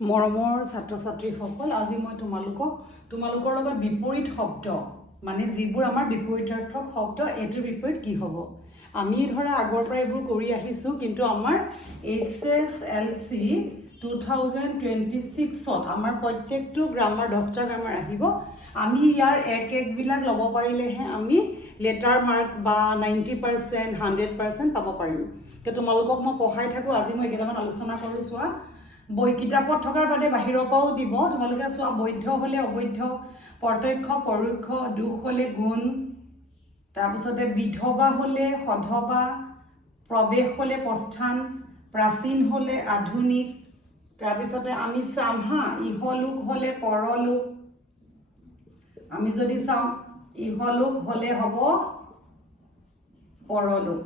মৰমৰ ছাত্ৰ ছাত্ৰীসকল আজি মই তোমালোকক তোমালোকৰ লগত বিপৰীত শব্দ মানে যিবোৰ আমাৰ বিপৰীতাৰ্থক শব্দ এইটোৰ বিপৰীত কি হ'ব? আমি ধৰা আগৰ পৰা এইবোৰ কৰি আহিছোঁ কিন্তু আমাৰ H S L C two thousand twenty ছিক্সত আমাৰ প্ৰত্যেকটো গ্ৰামাৰ দহটা গ্ৰামাৰ আহিব। আমি ইয়াৰ এক একবিলাক ল'ব পাৰিলেহে আমি লেটাৰ মাৰ্ক বা নাইণ্টি পাৰ্চেণ্ট হাণ্ড্ৰেড পাৰ্চেণ্ট পাব পাৰিম। তো তোমালোকক মই পঢ়াই থাকোঁ আজি মই কেইটামান আলোচনা কৰোঁ চোৱা। বৈ কিতাপত থকাৰ বাদে বাহিৰৰ পৰাও দিব। তোমালোকে চোৱা বৈধ হ'লে অবৈধ প্ৰত্যক্ষ পৰোক্ষ দুখ হ'লে গুণ তাৰপিছতে বিধৱা হ'লে সধৱা প্ৰৱেশ হ'লে প্ৰস্থান প্ৰাচীন হ'লে আধুনিক তাৰপিছতে আমি চাম হা ইহলোক হ'লে পৰলোক। আমি যদি চাওঁ ইহলোক হ'লে হ'ব পৰলোক।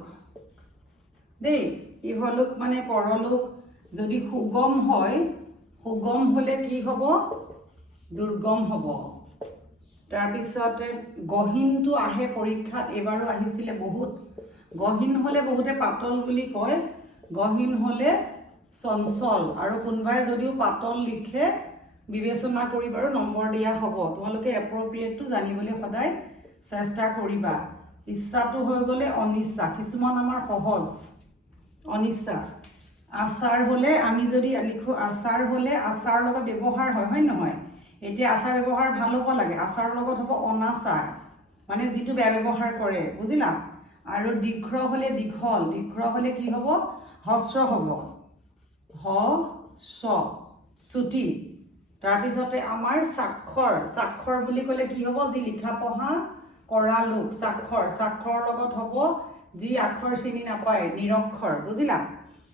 দেই ইহলোক মানে পৰলোক যদি সুগম হয়, সুগম হ'লে কি হ'ব? দুৰ্গম হ'ব। তাৰপিছতে গহীনটো আহে পৰীক্ষাত এইবাৰো আহিছিলে বহুত। গহীন হ'লে বহুতে পাতল বুলি কয়। গহীন হ'লে চঞ্চল। আৰু কোনোবাই যদিও পাতল লিখে, বিবেচনা কৰি বাৰু নম্বৰ দিয়া হ'ব। তোমালোকে এপ্ৰপ্ৰিয়েটটো জানিবলৈ সদায় চেষ্টা কৰিবা। ইচ্ছাটো হৈ গ'লে অনিচ্ছা। কিছুমান আমাৰ সহজ। অনিচ্ছা। আচাৰ হ'লে আমি যদি লিখোঁ আচাৰ হ'লে আচাৰৰ লগত ব্যৱহাৰ হয় হয় নহয়? এতিয়া আচাৰ ব্যৱহাৰ ভাল হ'ব লাগে। আচাৰৰ লগত হ'ব অনাচাৰ মানে যিটো বেয়া ব্যৱহাৰ কৰে বুজিলা? আৰু দীঘ্ৰ হ'লে দীঘল দীঘ্ৰ হ'লে কি হ'ব? হস্ৰ হ'ব। হ চুটি। তাৰপিছতে আমাৰ স্বাক্ষৰ স্বাক্ষৰ বুলি ক'লে কি হ'ব? যি লিখা পঢ়া কৰা লোক স্বাক্ষৰ। স্বাক্ষৰৰ লগত হ'ব যি আখৰ চিনি নাপায় নিৰক্ষৰ বুজিলা?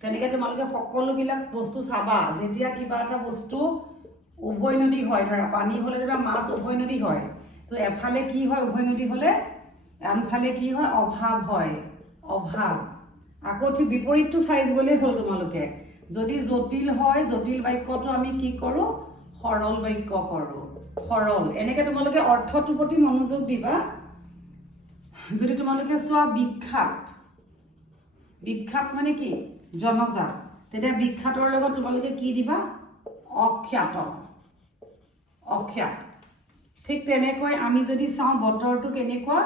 তেনেকৈ তোমালোকে সকলোবিলাক বস্তু চাবা। যেতিয়া কিবা এটা বস্তু উভৈনদী হয়, ধৰা পানী হ'লে যেনিবা মাছ উভৈনদী হয়, তো এফালে কি হয় উভৈনদী হ'লে আনফালে কি হয়, অভাৱ হয়, অভাৱ। আকৌ ঠিক বিপৰীতটো চাই গ'লেই হ'ল তোমালোকে। যদি জটিল হয়, জটিল বাক্যটো আমি কি কৰোঁ, সৰল বাক্য কৰোঁ। সৰল। এনেকৈ তোমালোকে অৰ্থটোৰ প্ৰতি মনোযোগ দিবা। যদি তোমালোকে চোৱা বিখ্যাত বিখ্যাত মানে কি? জনজাত তেতিয়া বিখ্যাতৰ লগত তোমালোকে কি দিবা? অখ্যাত। অখ্যাত। ঠিক তেনেকৈ আমি যদি চাওঁ বতৰটো কেনেকুৱা?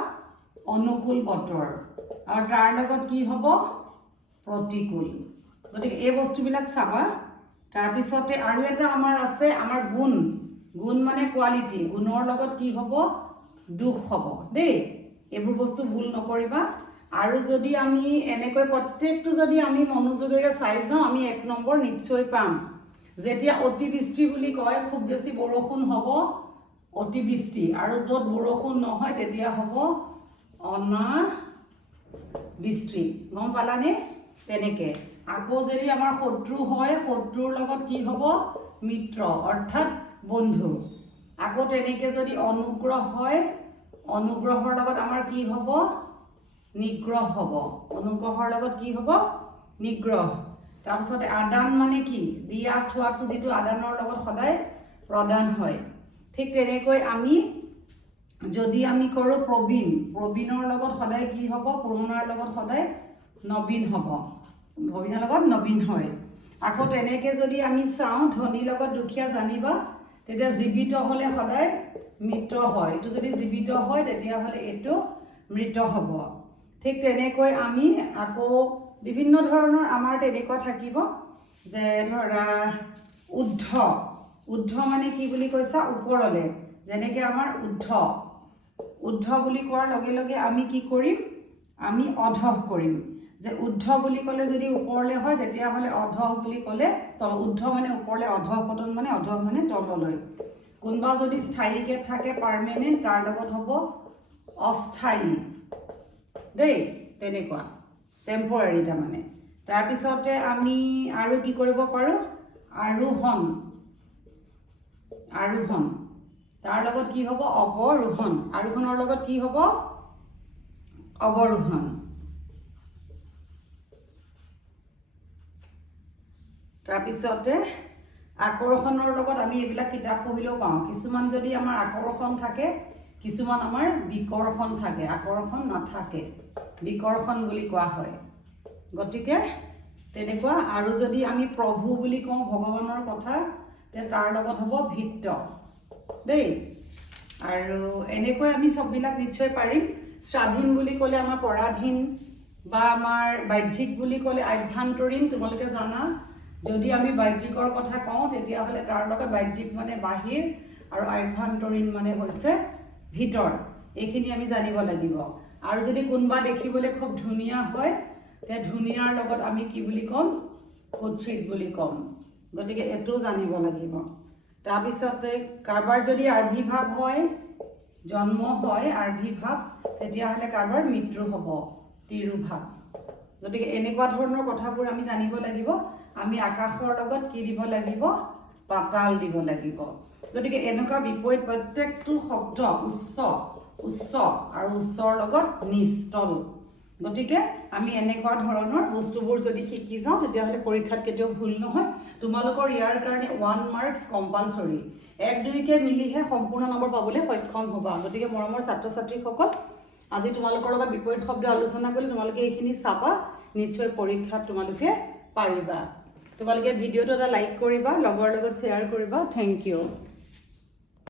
অনুকূল বতৰ। আৰু তাৰ লগত কি হ'ব? প্ৰতিকূল। গতিকে এই বস্তুবিলাক চাবা। তাৰপিছতে আৰু এটা আমাৰ আছে আমাৰ গুণ। গুণ মানে কোৱালিটি গুণৰ লগত কি হ'ব? দুখ হ'ব। দেই। এইবোৰ বস্তু ভুল নকৰিবা। আৰু যদি আমি এনেকৈ প্ৰত্যেকটো যদি আমি মনোযোগেৰে চাই যাওঁ, আমি এক নম্বৰ নিশ্চয় পাম। যেতিয়া অতিবৃষ্টি বুলি কয়, খুব বেছি বৰষুণ হ'ব অতিবৃষ্টি। আৰু য'ত বৰষুণ নহয়, তেতিয়া হ'ব অনাবৃষ্টি। গম পালানে? তেনেকৈ। আকৌ যদি আমাৰ শত্ৰু হয়, শত্ৰুৰ লগত কি হ'ব? মিত্ৰ, অৰ্থাৎ বন্ধু। আকৌ তেনেকৈ যদি অনুগ্ৰহ হয়, অনুগ্ৰহৰ লগত আমাৰ কি হ'ব? নিগ্ৰহ হ'ব। অনুগ্ৰহৰ লগত কি হ'ব? নিগ্ৰহ। তাৰপিছতে আদান মানে কি? দিয়া থোৱাটো যিটো আদানৰ লগত সদায় প্ৰদান হয়। ঠিক তেনেকৈ আমি যদি আমি কৰোঁ প্ৰবীণ প্ৰবীণৰ লগত সদায় কি হ'ব? পুৰণাৰ লগত সদায় নবীন হ'ব। প্ৰবীণৰ লগত নবীন হয়। আকৌ তেনেকৈ যদি আমি চাওঁ ধনীৰ লগত দুখীয়া জানিবা তেতিয়া জীৱিত হ'লে সদায় মৃত হয়। এইটো যদি জীৱিত হয় তেতিয়াহ'লে এইটো মৃত হ'ব। ঠিক তেনেকৈ আমি আকৌ বিভিন্ন ধৰণৰ আমাৰ তেনেকুৱা থাকিব যে ধৰা উদ্ধ। উদ্ধ মানে কি বুলি কৈছা? ওপৰলৈ। যেনেকৈ আমাৰ উদ্ধ। উদ্ধ বুলি কোৱাৰ লগে লগে আমি কি কৰিম? আমি অধহ কৰিম। যে উদ্ধ বুলি ক'লে যদি ওপৰলৈ হয় তেতিয়াহ'লে অধহ বুলি ক'লে তল। উদ্ধ মানে ওপৰলৈ অধহ পতন মানে অধহ মানে তললৈ। কোনোবা যদি স্থায়ীকৈ থাকে পাৰ্মানেণ্ট তাৰ লগত হ'ব অস্থায়ী। দেই তেনেকুৱা টেম্পৰাৰী তাৰমানে। তাৰপিছতে আমি আৰু কি কৰিব পাৰোঁ? আৰোহণ আৰোহণ তাৰ লগত কি হ'ব? অৱৰোহণ। আৰোহণৰ লগত কি হ'ব? অৱৰোহণ। তাৰপিছতে আকৰ্ষণৰ লগত আমি এইবিলাক কিতাপ পঢ়িলেও পাওঁ। কিছুমান যদি আমাৰ আকৰ্ষণ থাকে কিছুমান আমাৰ বিকৰ্ষণ থাকে আকৰ্ষণ নাথাকে। বিকৰ্ষণ বুলি কোৱা হয়। গতিকে তেনেকুৱা আৰু যদি আমি প্ৰভু বুলি কওঁ ভগৱানৰ কথা তে তাৰ লগত হ'ব ভিত্ত। দেই। আৰু এনেকৈ আমি চববিলাক নিশ্চয় পাৰিম। স্বাধীন বুলি ক'লে আমাৰ পৰাধীন বা আমাৰ বাহ্যিক বুলি ক'লে আভ্যন্তৰীণ তোমালোকে জানা। যদি আমি বাহ্যিকৰ কথা কওঁ তেতিয়াহ'লে তাৰ লগত বাহ্যিক মানে বাহিৰ আৰু আভ্যন্তৰীণ মানে হৈছে ভিতৰ এইখিনি আমি জানিব লাগিব। আৰু যদি কোনোবা দেখিবলৈ খুব ধুনীয়া হয় তে ধুনীয়াৰ লগত আমি কি বুলি ক'ম? কুৎসিত বুলি ক'ম। গতিকে এইটোও জানিব লাগিব। তাৰপিছতে কাৰোবাৰ যদি আৰ্ভিভাৱ হয় জন্ম হয় আৰ্ভিভাৱ তেতিয়াহ'লে কাৰোবাৰ মৃত্যু হ'ব তিৰুভাৱ। গতিকে এনেকুৱা ধৰণৰ কথাবোৰ আমি জানিব লাগিব। আমি আকাশৰ লগত কি দিব লাগিব? পাতাল দিব লাগিব। গতিকে এনেকুৱা বিপৰীত প্ৰত্যেকটো শব্দ উচ্চ উচ্চ আৰু উচ্চৰ লগত নিস্তল গতিকে আমি এনেকুৱা ধৰণৰ বস্তুবোৰ যদি শিকি যাওঁ তেতিয়াহ'লে পৰীক্ষাত কেতিয়াও ভুল নহয়। তোমালোকৰ ইয়াৰ কাৰণে ওৱান মাৰ্কছ কম্পালচৰি এক দুইকে মিলিহে সম্পূৰ্ণ নম্বৰ পাবলৈ সক্ষম হ'বা। গতিকে মৰমৰ ছাত্ৰ ছাত্ৰীসকল আজি তোমালোকৰ লগত বিপৰীত শব্দ আলোচনা কৰি তোমালোকে এইখিনি চাবা। নিশ্চয় পৰীক্ষাত তোমালোকে পাৰিবা। তোমালোকে ভিডিঅ'টো এটা লাইক কৰিবা লগৰ লগত শ্বেয়াৰ কৰিবা থেংক ইউ